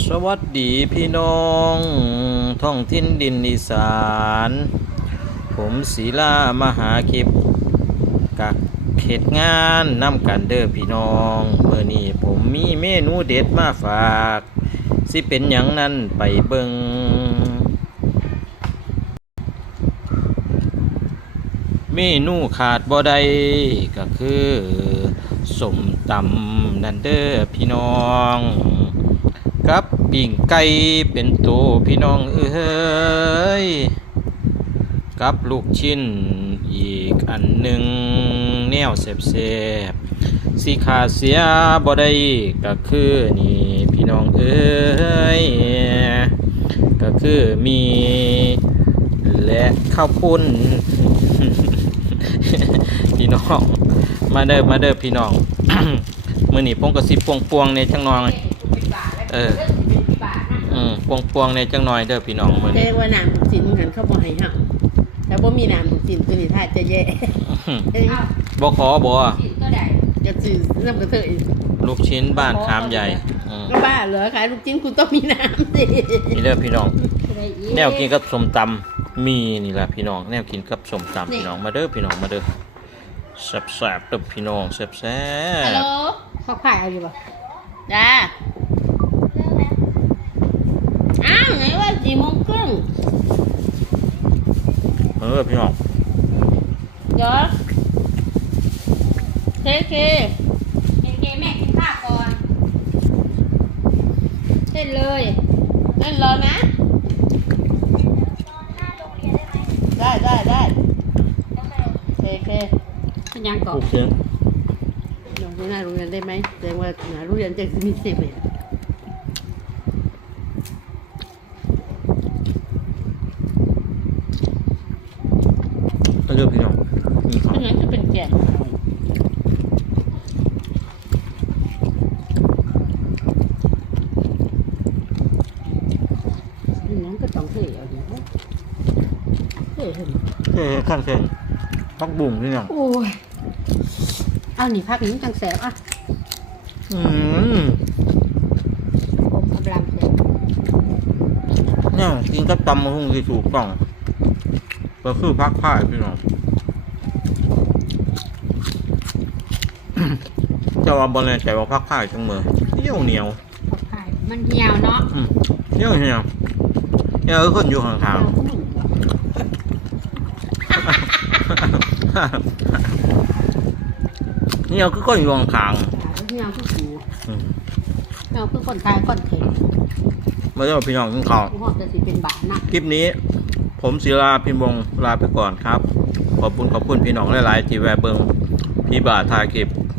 สวัสดีพี่น้องท่องทิ้นดินอีสาน ผมศิลามหาคิปกักเขตงานนำกันเด้อพี่น้องเมื่อนี้ผมมีเมนูเด็ดมาฝาก สิเป็นอย่างนั้นไปเบิงเมนูขาดบ่ได้ก็คือสมตำนันเด้อพี่น้อง กับปิ่งไก่เป็นตัวพี่น้องเอ้ยกับลูกชิ้นอีกอันหนึ่งแนวเสบๆสิขาเสียบ่ได้ก็คือนี่พี่น้องเอ้ยก็คือมีและข้าวปุ้น พี่น้อง มาเด้อมาเด้อพี่น้อง มื่อนี้พงกระสิบปวงปวงในจังนอย เออ อืมปวงปวงๆในจังหน่อยเด้อพี่น้องมื่อแจ้นี้งว่าน้ำทุกสินหันเข้าบ่ให้หักแต่บ่มีน้ำทุกสินตัวนี้ถ้าจะแย่เอ้ยบ่ขอบ่จะซื้อน้ำกระเทยลูกชิ้นบ้านคามใหญ่อืมก็บ้าเหรอขายลูกชิ้นคุณต้องมีน้ำสินี่เด้อพี่น้อง แนวกินกับสมตำมีนี่แหละพี่น้อง แนวกินกับสมตำพี่น้องมาเด้อพี่น้องมาเด้อแซ่บๆเด้อพี่น้องแซ่บฮัลโหลเขาขายเอาอยู่ป่ะจ้าอ้าวไหนว่า สี่โมงครึ่งๆมาเด้อพี่น้องเดี๋ยวเคเคเกแม่กินข้าวก่อนเล่นเลยเล่นรอนะได้ได้ได้เคเคเป็นยังก่อนลูกชิ้นลงไปหน้าโรงเรียนได้ไหมแสดงว่าหน้าโรงเรียนจะมีเศษเลย มาเด้อพี่น้องนี่ค เพ รับ ราะงั้นจะเป็น แก่นอันนั้นก็ต้องเทเอาดีนะเทเห็นเฮ้ขั้นเส้นพักบุ้งพี่น้องโอ้ยเอาหนีพักนี้จังแสบอะอืมผมกำลังแสบเนี่ยกินกับตำมะฮุ่งที่ถูกต้องก็คือพักผ้าพี่น้อง เจะว่าบอลเลยใจว่าพักผ้าจังมือเหนียวเหนียวขอบไข่มันเหี่ยวเนาะอืมเหนียวเหนียวเหนียวคือคนอยู่ข้างเอาๆหนึ่งเหรอเหนียวคือคนอยู่ข้างหาเงาคือกูๆอืมเงาคือคนตายคนเข็งมาเจ้าพี่น้องกินข้าวกูหอบจะสิเป็นบาทนะคลิปนี้ ผมศิลาพิมพ์วงศ์ลาไปก่อนครับ ขอบคุณขอบคุณพี่น้องหลายๆที่แวะเบิงพี่บาทถ่ายคลิป